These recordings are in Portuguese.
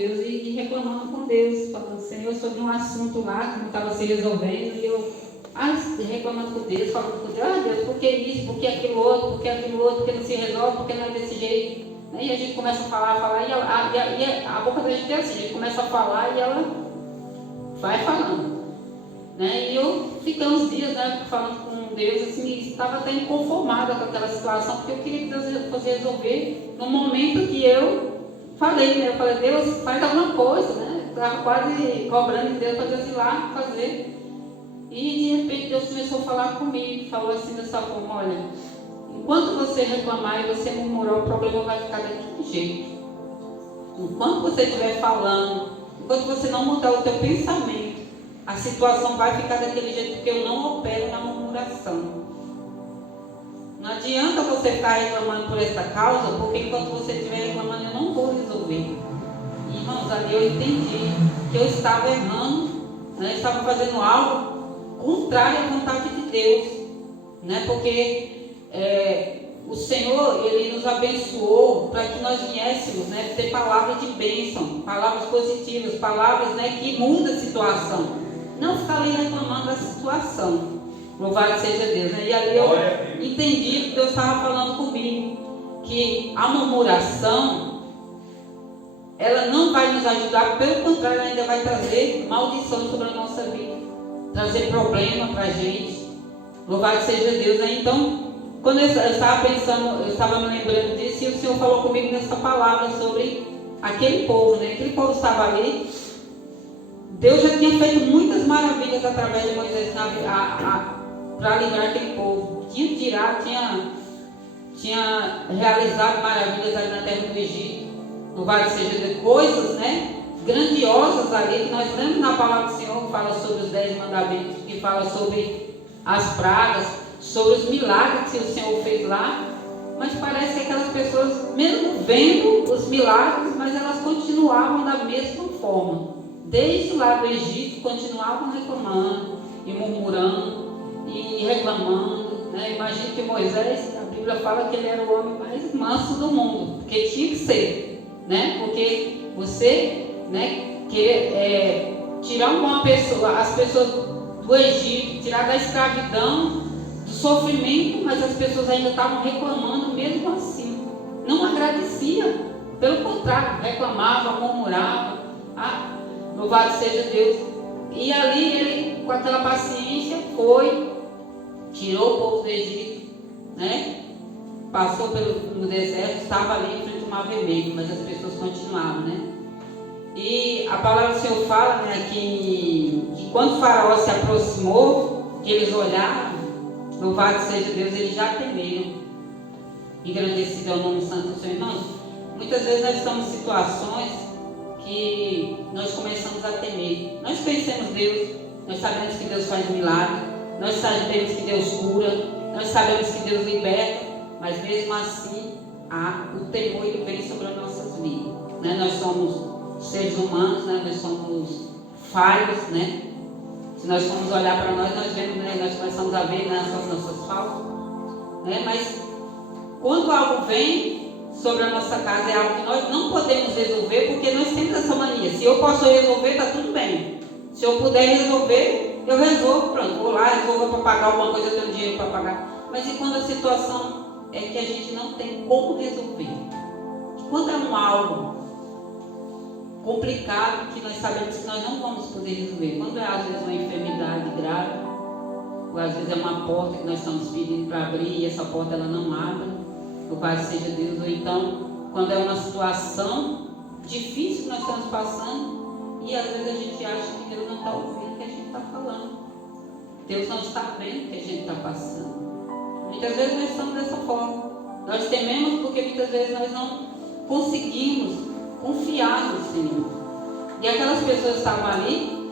Deus e reclamando com Deus, falando, Senhor, sobre um assunto lá que não estava se resolvendo, e eu reclamando com Deus, falando com Deus, Deus, por que isso, por que aquilo outro, porque não se resolve, porque não é desse jeito, né? E a gente começa a falar, e a boca da gente é assim, a gente começa a falar e ela vai falando, né? E eu fiquei uns dias, né, falando com Deus, assim, estava até inconformada com aquela situação, porque eu queria que Deus fosse resolver no momento que eu falei, né? Eu falei, Deus, faz alguma coisa, né? Estava quase cobrando de Deus para Deus ir lá fazer. E de repente Deus começou a falar comigo, falou assim dessa forma, olha, enquanto você reclamar e você murmurar, o problema vai ficar daquele jeito. Enquanto você estiver falando, enquanto você não mudar o teu pensamento, a situação vai ficar daquele jeito, porque eu não opero na murmuração. Não adianta você ficar reclamando por essa causa, porque enquanto você estiver reclamando, eu não vou resolver. Irmãos, ali eu entendi que eu estava errando, né? Eu estava fazendo algo contrário à vontade de Deus, né? Porque o Senhor, Ele nos abençoou para que nós viéssemos, né, ter palavras de bênção, palavras positivas, palavras, né, que mudam a situação. Não ficar ali reclamando da situação. Louvado seja Deus, né? E ali eu entendi que Deus estava falando comigo, que a murmuração, ela não vai nos ajudar, pelo contrário, ela ainda vai trazer maldição sobre a nossa vida, trazer problema para a gente. Louvado seja Deus, né? Então, quando eu estava pensando, eu estava me lembrando disso, e o Senhor falou comigo nessa palavra sobre aquele povo, né? Aquele povo estava ali. Deus já tinha feito muitas maravilhas através de Moisés para livrar aquele povo. Tinha realizado maravilhas ali na terra do Egito. Louvado seja Deus, coisas, né, grandiosas ali, que nós lemos na palavra do Senhor, que fala sobre os 10 mandamentos, que fala sobre as pragas, sobre os milagres que o Senhor fez lá. Mas parece que aquelas pessoas, mesmo vendo os milagres, mas elas continuavam da mesma forma. Desde lá do Egito, continuavam reclamando e murmurando e reclamando, né? Imagina que Moisés, a Bíblia fala que ele era o homem mais manso do mundo, porque tinha que ser, né? Porque você, né, tirar uma pessoa, as pessoas do Egito, tirar da escravidão, do sofrimento, mas as pessoas ainda estavam reclamando mesmo assim, não agradecia, pelo contrário, reclamava, murmurava. Louvado seja Deus. E ali ele, com aquela paciência, tirou o povo do Egito, né? Passou no deserto, estava ali em frente ao Mar Vermelho, mas as pessoas continuavam, né? E a palavra do Senhor fala, né, que quando o faraó se aproximou, que eles olharam, louvado seja Deus, eles já temeram. Engrandecido é o nome santo do Senhor. Irmãos, muitas vezes nós estamos em situações que nós começamos a temer. Nós conhecemos Deus, nós sabemos que Deus faz milagre, nós sabemos que Deus cura, nós sabemos que Deus liberta, mas mesmo assim o temor ele vem sobre as nossas vidas, né? Nós somos seres humanos, né? Nós somos falhos, né? Se nós formos olhar para nós vemos, né? Nós começamos a ver, né, as nossas faltas, né? Mas quando algo vem sobre a nossa casa, é algo que nós não podemos resolver, porque nós temos essa mania. Se eu posso resolver, está tudo bem. Se eu puder resolver, eu resolvo, pronto, vou lá, resolvo para pagar alguma coisa, eu tenho dinheiro para pagar. Mas e quando a situação é que a gente não tem como resolver? Quando é algo complicado, que nós sabemos que nós não vamos poder resolver, quando é às vezes uma enfermidade grave, ou às vezes é uma porta que nós estamos pedindo para abrir e essa porta ela não abre, louvado seja Deus, ou então quando é uma situação difícil que nós estamos passando e às vezes a gente acha que Deus não está ouvindo o que a gente está falando, Deus não está vendo o que a gente está passando. Muitas vezes nós estamos dessa forma, nós tememos porque muitas vezes nós não conseguimos confiar no Senhor. E aquelas pessoas que estavam ali,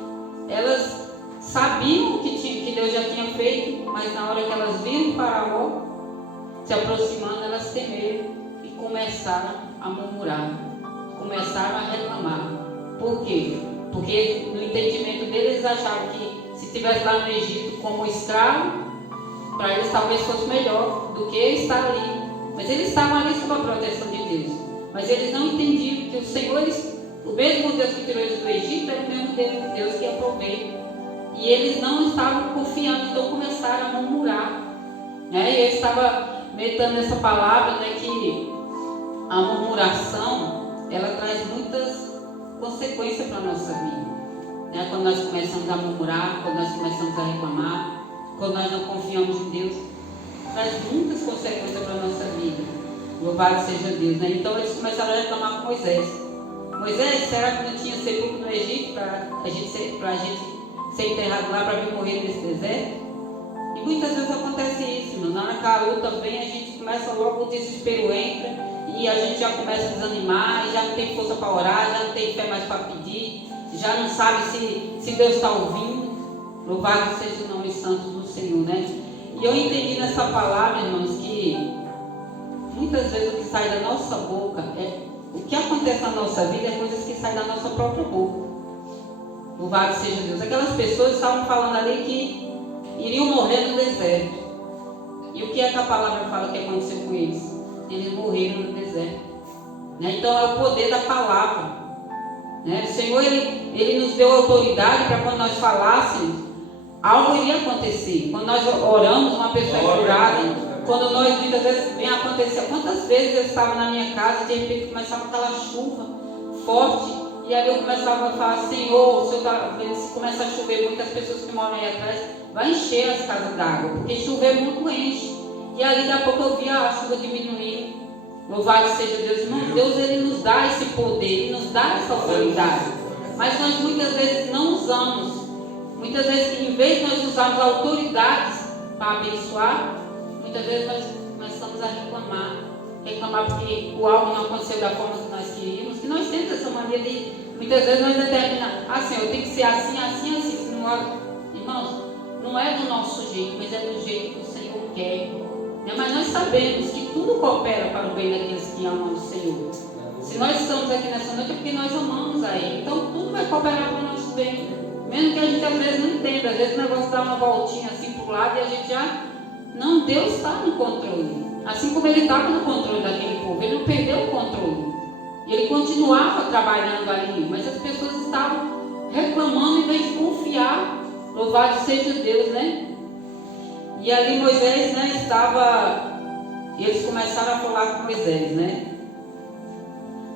elas sabiam que Deus já tinha feito, mas na hora que elas viram o faraó se aproximando, elas temeram e começaram a murmurar, começaram a reclamar. Por quê? Porque no entendimento deles, eles achavam que se estivesse lá no Egito como escravo, para eles talvez fosse melhor do que estar ali. Mas eles estavam ali sob a proteção de Deus. Mas eles não entendiam que o Senhor O mesmo Deus que tirou eles do Egito era o mesmo Deus que ia prover. E eles não estavam confiando, então começaram a murmurar. Né? E eu estava meditando nessa palavra, né, que a murmuração, ela traz muitas consequências para a nossa vida. Né? Quando nós começamos a murmurar, quando nós começamos a reclamar, quando nós não confiamos em Deus, traz muitas consequências para a nossa vida. Louvado seja Deus. Né? Então eles começaram a reclamar com Moisés. Moisés, será que não tinha sepulcro no Egito para a gente ser enterrado lá, para vir morrer nesse deserto? E muitas vezes acontece isso, irmão. Na hora que a luta vem, a gente começa logo, o desespero entra e a gente já começa a desanimar, e já não tem força para orar, já não tem fé mais para pedir, já não sabe se Deus está ouvindo. Louvado seja o nome santo do Senhor, né? E eu entendi nessa palavra, irmãos, que muitas vezes o que sai da nossa boca, o que acontece na nossa vida é coisas que saem da nossa própria boca. Louvado seja Deus. Aquelas pessoas estavam falando ali que iriam morrer no deserto. E o que é que a palavra fala que aconteceu com eles? Eles morreram no deserto. Né? Então é o poder da palavra. Né? O Senhor, ele nos deu autoridade para quando nós falássemos, algo iria acontecer. Quando nós oramos, uma pessoa é curada. Quando nós, muitas vezes, vem acontecer. Quantas vezes eu estava na minha casa e de repente começava aquela chuva forte. E aí eu começava a falar, Senhor, se começa a chover, muitas pessoas que moram aí atrás, vai encher as casas d'água, porque chover muito enche. E ali, daqui a pouco, eu via a chuva diminuindo. Louvado seja Deus. Irmão, Deus, ele nos dá esse poder, ele nos dá essa autoridade. Mas nós muitas vezes não usamos. Muitas vezes, em vez de nós usarmos autoridades para abençoar, muitas vezes nós começamos a reclamar porque o algo não aconteceu da forma que nós queríamos, que nós temos essa mania de, muitas vezes nós determinamos, eu tenho que ser assim, assim, assim. Irmãos, não é do nosso jeito, mas é do jeito que o Senhor quer. Né? Mas nós sabemos que tudo coopera para o bem daqueles que amam o Senhor. Se nós estamos aqui nessa noite é porque nós amamos a Ele, então tudo vai cooperar para o nosso bem. Mesmo que a gente às vezes não entenda, às vezes o negócio dá uma voltinha assim para o lado e a gente já... Não, Deus está no controle. Assim como Ele estava no controle daquele povo, Ele não perdeu o controle. E Ele continuava trabalhando ali, mas as pessoas estavam reclamando em vez de confiar. Louvado seja Deus, né? E ali Moisés, né, eles começaram a falar com Moisés, né?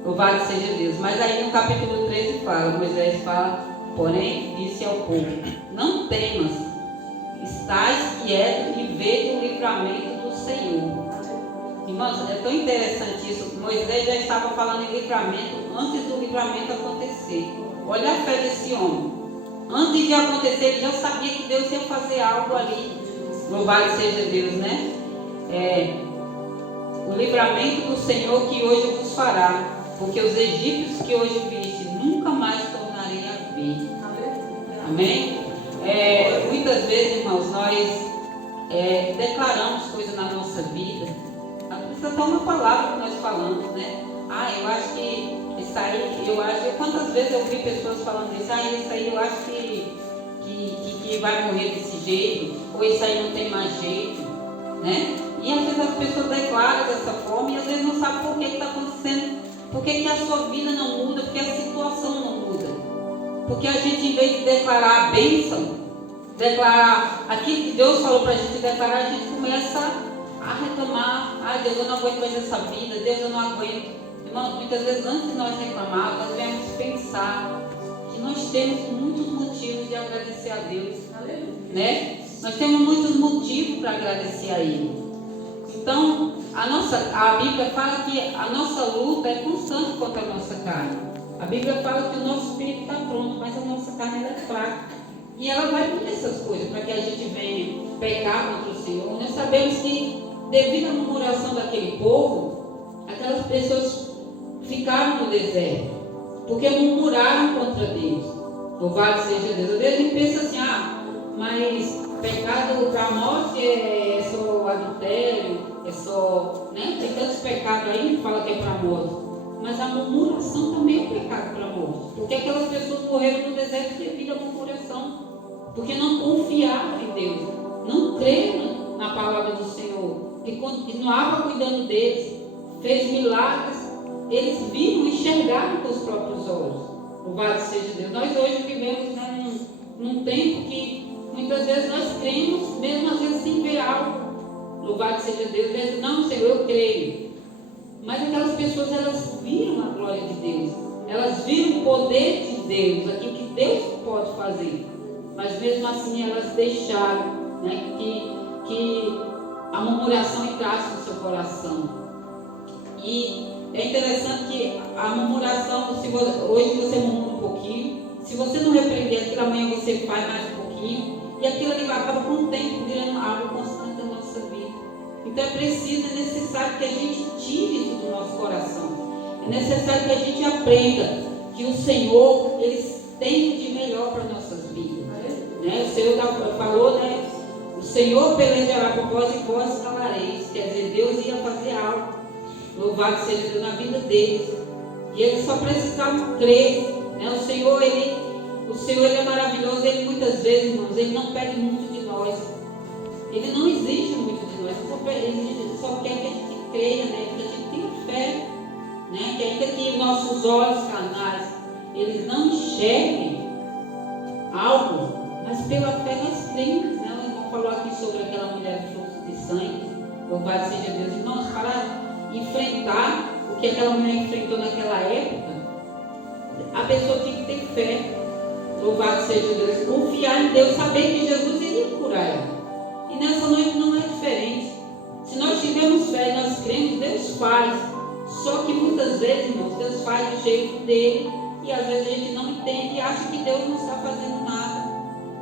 Louvado seja Deus. Mas aí no capítulo 13 Moisés fala, porém, disse ao povo, não temas, estais quieto e veja o livramento do Senhor. Irmãos, é tão interessante isso. Moisés já estava falando em livramento antes do livramento acontecer. Olha a fé desse homem. Antes de acontecer, ele já sabia que Deus ia fazer algo ali. Louvado seja Deus, né? O livramento do Senhor que hoje vos fará, porque os egípcios que hoje viste, nunca mais tornarei a ver. Amém? Muitas vezes, irmãos, nós declaramos coisas na nossa vida. Isso é uma palavra que nós falamos, né? Eu acho que isso aí, quantas vezes eu vi pessoas falando isso, isso aí eu acho que vai morrer desse jeito, ou isso aí não tem mais jeito, né? E às vezes as pessoas declaram dessa forma e às vezes não sabem por que está acontecendo, por que a sua vida não muda, porque a situação não muda. Porque a gente, em vez de declarar a bênção, declarar aquilo que Deus falou para a gente declarar, a gente começa a reclamar. Deus, eu não aguento mais essa vida. Deus, eu não aguento. Irmãos, muitas vezes antes de nós reclamar, nós devemos pensar que nós temos muitos motivos de agradecer a Deus. Né? Nós temos muitos motivos para agradecer a Ele. Então, a Bíblia fala que a nossa luta é constante contra a nossa carne. A Bíblia fala que o nosso espírito está pronto, mas a nossa carne é fraca. E ela vai pedir essas coisas para que a gente venha pecar contra o Senhor. Nós sabemos que, devido à murmuração daquele povo, aquelas pessoas ficaram no deserto, porque murmuraram contra Deus. Louvado seja Deus. Às vezes a gente pensa assim, mas pecado para a morte é só adultério, é só, né? Tem tantos pecados aí que fala que é para a morte. Mas a murmuração também é um pecado para a morte. Porque aquelas pessoas morreram no deserto devido à murmuração. Porque não confiavam em Deus. Não creram na palavra do Senhor. Que continuava cuidando deles. Fez milagres. Eles viram e enxergaram com os próprios olhos. Louvado seja Deus. Nós hoje vivemos, né, num tempo que muitas vezes nós cremos, mesmo às vezes sem ver algo. Louvado seja Deus. Vezes, não, Senhor, eu creio. Mas aquelas pessoas, elas viram a glória de Deus. Elas viram o poder de Deus, aquilo que Deus pode fazer. Mas mesmo assim elas deixaram, né, que a murmuração entrasse no seu coração. E é interessante que a murmuração, hoje você murmura um pouquinho, se você não repreender aquilo, amanhã você faz mais um pouquinho, e aquilo ali acaba com o tempo virando algo constante da nossa vida. Então é necessário que a gente tire isso do nosso coração. É necessário que a gente aprenda que o Senhor, Ele tem de melhor para nossas vidas. Né? O Senhor falou, né? O Senhor pelejará por vós e vós calareis. Quer dizer, Deus ia fazer algo. Louvado seja Deus na vida deles. E eles só precisavam crer. Né? O Senhor ele é maravilhoso. Ele muitas vezes, irmãos, Ele não pede muito de nós. Ele não exige muito de nós. Ele só quer que a gente creia, né? Que a gente tenha fé. Né? Que ainda que nossos olhos carnais eles não enxerguem algo, mas pela fé nós cremos. Né? O irmão falou aqui sobre aquela mulher de fluxo de sangue. Louvado seja Deus. Irmãos, para enfrentar o que aquela mulher enfrentou naquela época, a pessoa tinha que ter fé. Louvado seja Deus. Confiar em Deus, saber que Jesus iria curar ela. E nessa noite não é diferente. Se nós tivermos fé e nós cremos, Deus faz. Só que muitas vezes, irmãos, Deus faz do jeito dele e às vezes a gente não entende e acha que Deus não está fazendo nada.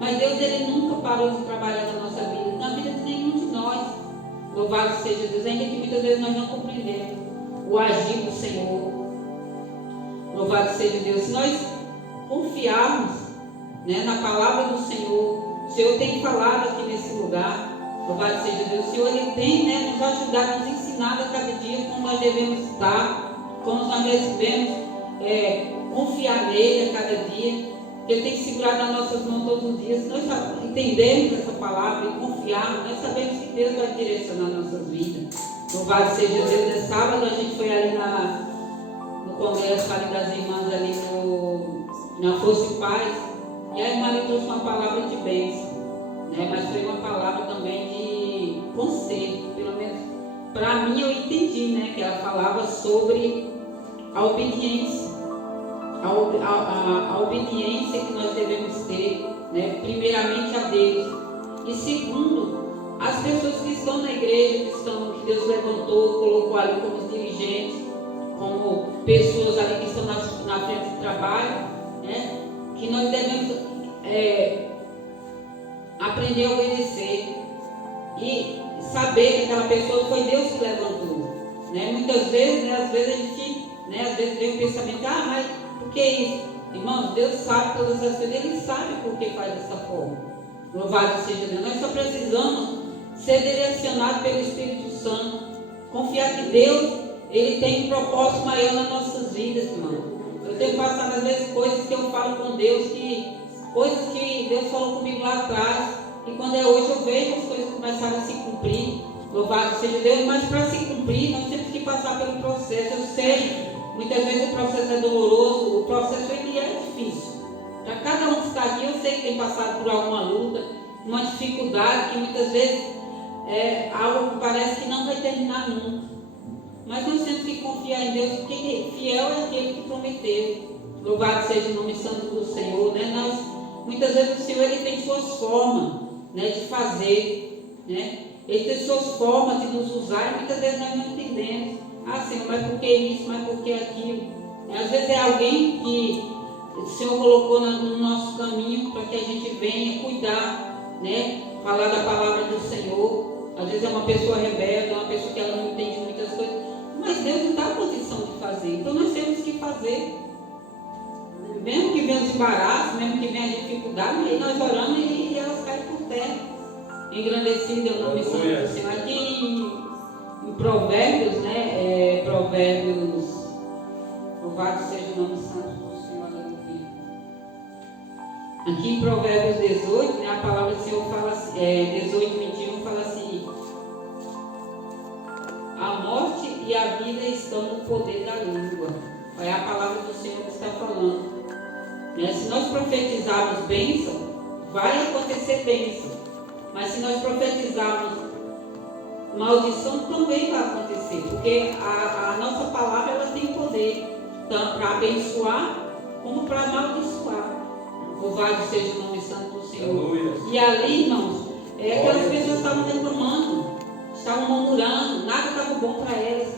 Mas Deus, Ele nunca parou de trabalhar na nossa vida, na vida de nenhum de nós. Louvado seja Deus, ainda que muitas vezes nós não compreendemos o agir do Senhor. Louvado seja Deus. Se nós confiarmos, né, na palavra do Senhor, o Senhor tem falado aqui nesse lugar. Louvado seja Deus. O Senhor Ele tem, né, nos ajudado, nos ensinado a cada dia como nós devemos estar, como nós devemos confiar nele a cada dia. Ele tem segurado nas nossas mãos todos os dias. Se nós entendermos essa palavra e confiarmos, nós sabemos que Deus vai direcionar nossas vidas. Louvado seja Deus. No sábado a gente foi ali no congresso ali das irmãs ali na Força e Paz, e a irmã trouxe uma palavra de bênção. Né? Mas foi uma palavra também de conselho, pelo menos para mim eu entendi, né? Que ela falava sobre a obediência, a obediência que nós devemos ter, né? Primeiramente a Deus e segundo as pessoas que estão na igreja, que Deus levantou, colocou ali como dirigentes, como pessoas ali que estão na frente de trabalho, né? Que nós devemos aprender a obedecer e saber que aquela pessoa foi Deus que levantou, né? Muitas vezes, né, às vezes a gente, né, às vezes vem o pensamento, mas por que isso? Irmãos, Deus sabe todas as coisas, Ele sabe por que faz dessa forma. Louvado seja Deus. Nós só precisamos ser direcionados pelo Espírito Santo, confiar que Deus, Ele tem um propósito maior nas nossas vidas, irmão. Eu tenho passado às vezes coisas que eu falo com Deus, coisas que Deus falou comigo lá atrás, e quando é hoje eu vejo as coisas começarem a se cumprir. Louvado seja Deus. Mas para se cumprir nós temos que passar pelo processo. Eu sei, muitas vezes o processo é doloroso, o processo ele é difícil. Para cada um que está aqui, eu sei que tem passado por alguma luta, uma dificuldade que muitas vezes é algo que parece que não vai terminar nunca. Mas nós temos que confiar em Deus, porque fiel é aquele que prometeu. Louvado seja o nome santo do Senhor, né? Muitas vezes o Senhor ele tem suas formas, né, de fazer, né? Ele tem suas formas de nos usar e muitas vezes nós não entendemos. Senhor, mas por que isso, mas por que aquilo? Às vezes é alguém que o Senhor colocou no nosso caminho para que a gente venha cuidar, né? Falar da palavra do Senhor. Às vezes é uma pessoa rebelde, é uma pessoa que ela não entende muitas coisas, mas Deus não dá condição de fazer, então nós temos que fazer. Mesmo que venha os embaraços, mesmo que venha a dificuldade, aí nós oramos e elas caem por terra. Engrandecido é o nome santo do Senhor. Aqui em Provérbios, né? Provérbios, louvado seja o nome santo do Senhor. Aqui em Provérbios 18, né, a palavra do Senhor fala assim, 18, 21, fala assim: a morte e a vida estão no poder da língua. É a palavra do Senhor que está falando. Né? Se nós profetizarmos bênção, vai acontecer bênção. Mas se nós profetizarmos maldição, também vai acontecer. Porque a nossa palavra ela tem poder tanto para abençoar como para amaldiçoar. Louvado seja o nome santo do Senhor. Aleluia. E ali, irmãos, aquelas pessoas estavam reclamando, estavam murmurando, nada estava bom para elas.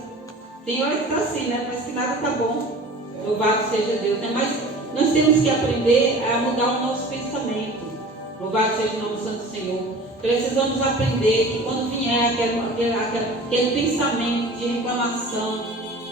Tem hora que está assim, né? Parece que nada está bom. Louvado seja Deus, né? Mas nós temos que aprender a mudar o nosso pensamento. Louvado seja o nome santo do Senhor. Precisamos aprender que quando vier aquele pensamento de reclamação,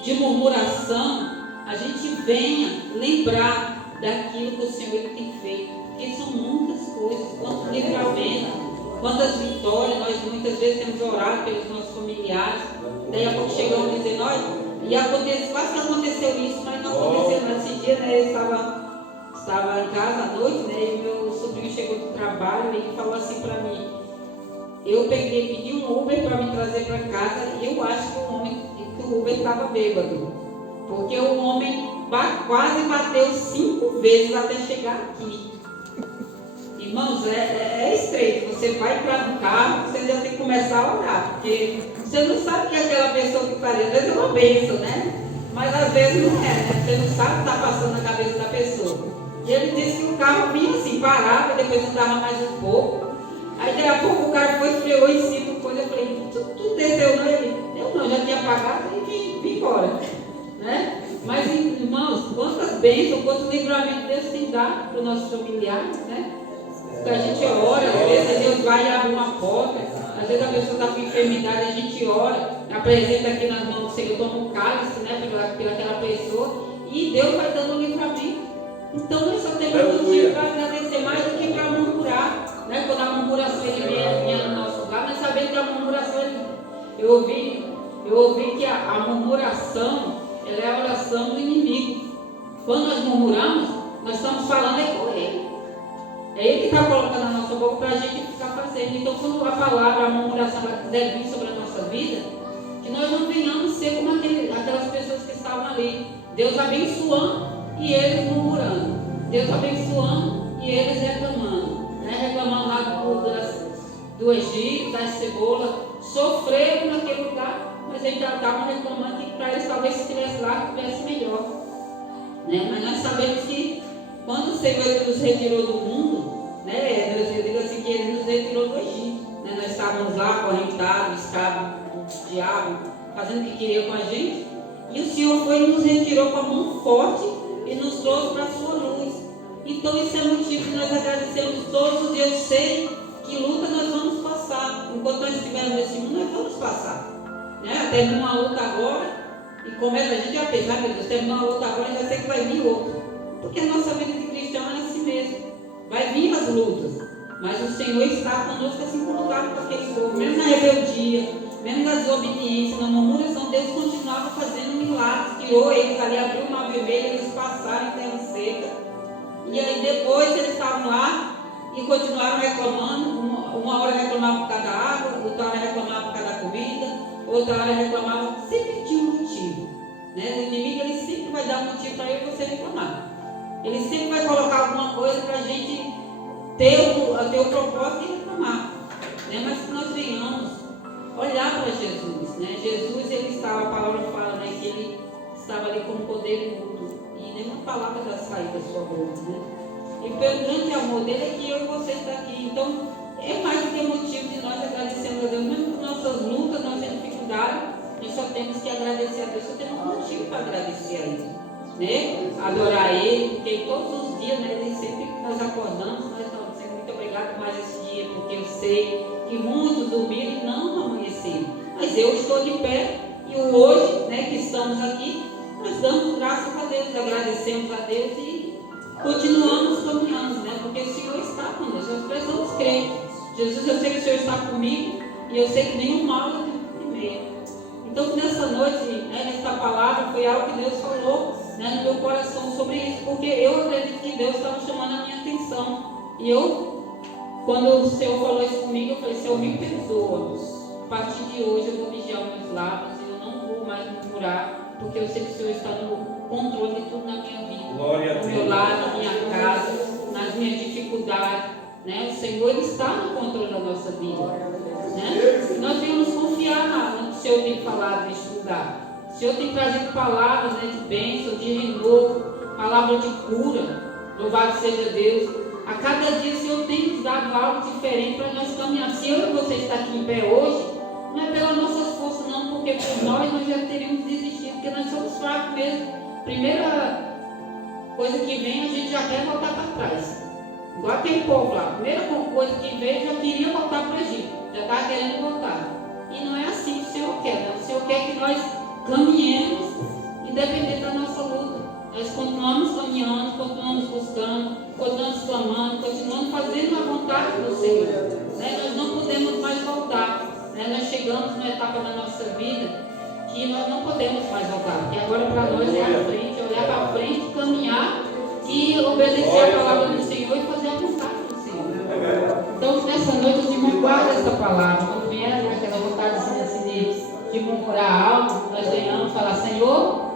de murmuração, a gente venha lembrar daquilo que o Senhor tem feito. Porque são muitas coisas, quantos livramentos, quantas vitórias. Nós muitas vezes temos orado pelos nossos familiares. Daí a pouco chegamos dizendo, olha, e acontece, quase que aconteceu isso, mas não aconteceu. Nesse dia, né, eu estava em casa à noite, né, e meu sobrinho chegou do trabalho e falou assim para mim, eu pedi um Uber para me trazer para casa e eu acho que o Uber estava bêbado, porque o homem quase bateu 5 vezes até chegar aqui. Irmãos, é estreito, você vai para o carro, você já tem que começar a orar, porque você não sabe que aquela pessoa que está ali, às vezes é uma bênção, né? Mas às vezes não é, né? Você não sabe o que está passando na cabeça da pessoa. E ele disse que o carro vinha assim, parava, depois andava mais um pouco. Aí daqui a pouco o cara foi, freou em cima, coisa. Eu falei, tu desceu não? Ele, eu não, já tinha pagado e vim embora. Né? Mas, irmãos, quantas bênçãos, quantos livramentos Deus tem dado para os nossos familiares, né? Porque a gente ora, às vezes Deus vai e abre uma porta, às vezes a pessoa está com enfermidade, a gente ora, apresenta aqui nas mãos do Senhor, toma um cálice, né, pelaquela pessoa, e Deus vai dando um livramento. Então nós só temos motivo para agradecer mais do que para murmurar, né? Quando a murmuração vinha no nosso lar, nós sabemos que a murmuração, eu ouvi que a murmuração, ela é a oração do inimigo. Quando nós murmuramos, nós estamos falando com ele. É ele que está colocando na nossa boca para a gente ficar fazendo. Então, quando a palavra, a murmuração deve vir sobre a nossa vida, que nós não venhamos ser como aquelas pessoas que estavam ali. Deus abençoando e eles murmurando. Deus abençoando e eles reclamando. Né? Reclamando lá do Egito, das cebolas. Sofreram naquele lugar, mas eles já estavam reclamando que para eles talvez se estivesse lá, estivesse melhor. Né? Mas nós sabemos que quando o Senhor nos retirou do mundo, né, eu digo assim que Ele nos retirou do Egito. Né? Nós estávamos lá acorrentados, escravos do diabo, fazendo o que queria com a gente. E o Senhor foi e nos retirou com a mão forte e nos trouxe para a sua luz. Então isso é motivo que nós agradecemos todos os dias. Eu sei que luta nós vamos passar. Enquanto nós estivermos nesse mundo, nós vamos passar. Né? Termina uma luta agora e começa a gente a pensar, meu Deus, termina uma luta agora e já sei que vai vir outra. Porque a nossa vida de cristão é assim mesmo. Vai vir as lutas, mas o Senhor está conosco assim como estava com aquele povo. Mesmo na rebeldia, mesmo na desobediência, na murmuração, Deus continuava fazendo milagres. Tirou eles ali, abriu o mar vermelho, eles passaram em terra seca. E aí depois eles estavam lá e continuaram reclamando. Uma hora reclamavam por causa da água, outra hora reclamavam por causa da comida, outra hora reclamavam. Sempre tinha um motivo. Né? O inimigo ele sempre vai dar um motivo para eu e você reclamar. Ele sempre vai colocar alguma coisa para a gente ter o propósito de reclamar. Né? Mas que nós venhamos olhar para Jesus. Né? Jesus, ele estava, a palavra fala, né, que ele estava ali com poder mudo. E nenhuma palavra vai sair da sua boca. Né? E pelo grande amor dele é que eu e você estão aqui. Então, é mais do que motivo de nós agradecermos a Deus. Mesmo com nossas lutas, nossas dificuldades, nós só temos que agradecer a Deus. Só temos motivo para agradecer a Ele. Né? Adorar Ele, porque todos os dias, né, sempre que nós acordamos, nós estamos dizendo muito obrigado por mais esse dia, porque eu sei que muitos dormiram e não amanheceram. Mas eu estou de pé e hoje, né, que estamos aqui, nós damos graças a Deus, agradecemos a Deus e continuamos caminhando, né? Porque o Senhor está conosco, nós precisamos crer. Jesus, eu sei que o Senhor está comigo e eu sei que nenhum mal eu tenho medo. Então, nessa noite, né, nessa palavra, foi algo que Deus falou, né, no meu coração sobre isso, porque eu acredito que Deus estava chamando a minha atenção. E eu, quando o Senhor falou isso comigo, eu falei, Senhor, me perdoa. A partir de hoje eu vou vigiar os meus lábios e eu não vou mais murmurar, porque eu sei que o Senhor está no controle de tudo na minha vida. Glória no meu lar, na minha casa. casos, nas minhas dificuldades, né? O Senhor Ele está no controle da nossa vida, né? E nós devemos confiar no que o Senhor tem falado neste lugar. O Senhor tem trazido palavras, né, de bênção, de renovo, palavra de cura. Louvado seja Deus. A cada dia o Senhor tem nos dado algo diferente para nós caminhar. Se eu e você está aqui em pé hoje, não é pelas nossas forças não, porque por nós já teríamos desistido, porque nós somos fracos mesmo. Primeira coisa que vem, a gente já quer voltar para trás. Igual aquele povo lá, a primeira coisa que veio, já queria voltar para o Egito, já estava querendo voltar. E não é assim que o Senhor quer, né? O Senhor quer que nós caminhemos, independente da nossa luta. Nós continuamos caminhando, continuamos buscando, continuamos clamando, continuamos fazendo a vontade do Senhor, né? Nós não podemos mais voltar, né? Nós chegamos numa etapa da nossa vida que nós não podemos mais voltar, porque agora para nós é a frente, olhar para frente, caminhar e obedecer a palavra do Senhor e fazer a vontade do Senhor. Então nessa noite os irmãos guardam essa palavra, quando vier aquela vontadezinha assim de murmurar algo, nós venhamos falar: Senhor,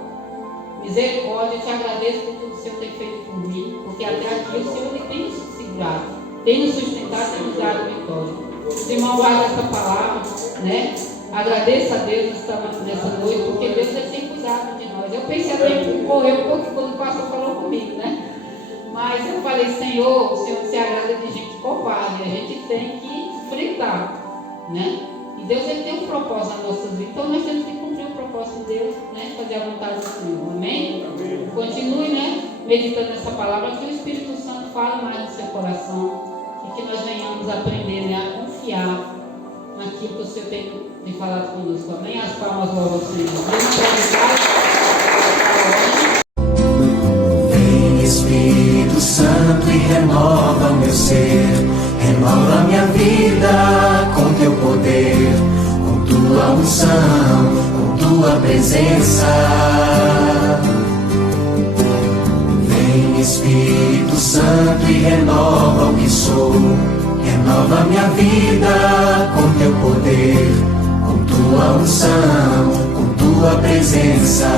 misericórdia, eu te agradeço por tudo que o Senhor tem feito por mim, porque até aqui o Senhor tem nos segurado, tem nos sustentado, tem nos dado vitória. Os irmãos guardam essa palavra, né? Agradeça a Deus nessa noite, porque Deus tem cuidado de nós. Eu pensei até que correu um pouco quando o pastor falou comigo, né? Mas eu falei: Senhor, o Senhor se agrada de gente covarde, a gente tem que enfrentar, né? E Deus ele tem um propósito na nossa vida, então nós temos que cumprir o propósito de Deus, né? Fazer a vontade do Senhor, amém? Amém. Continue, né? Meditando nessa palavra, que o Espírito Santo fale mais no seu coração e que nós venhamos aprender, né, a confiar naquilo que o Senhor tem falado conosco, amém? As palmas logo ao Senhor. Vem Espírito Santo e renova o meu ser, renova minha vida com teu poder, com tua unção, com tua presença. Vem Espírito Santo e renova o que sou, renova minha vida com teu poder, com tua unção, com tua presença.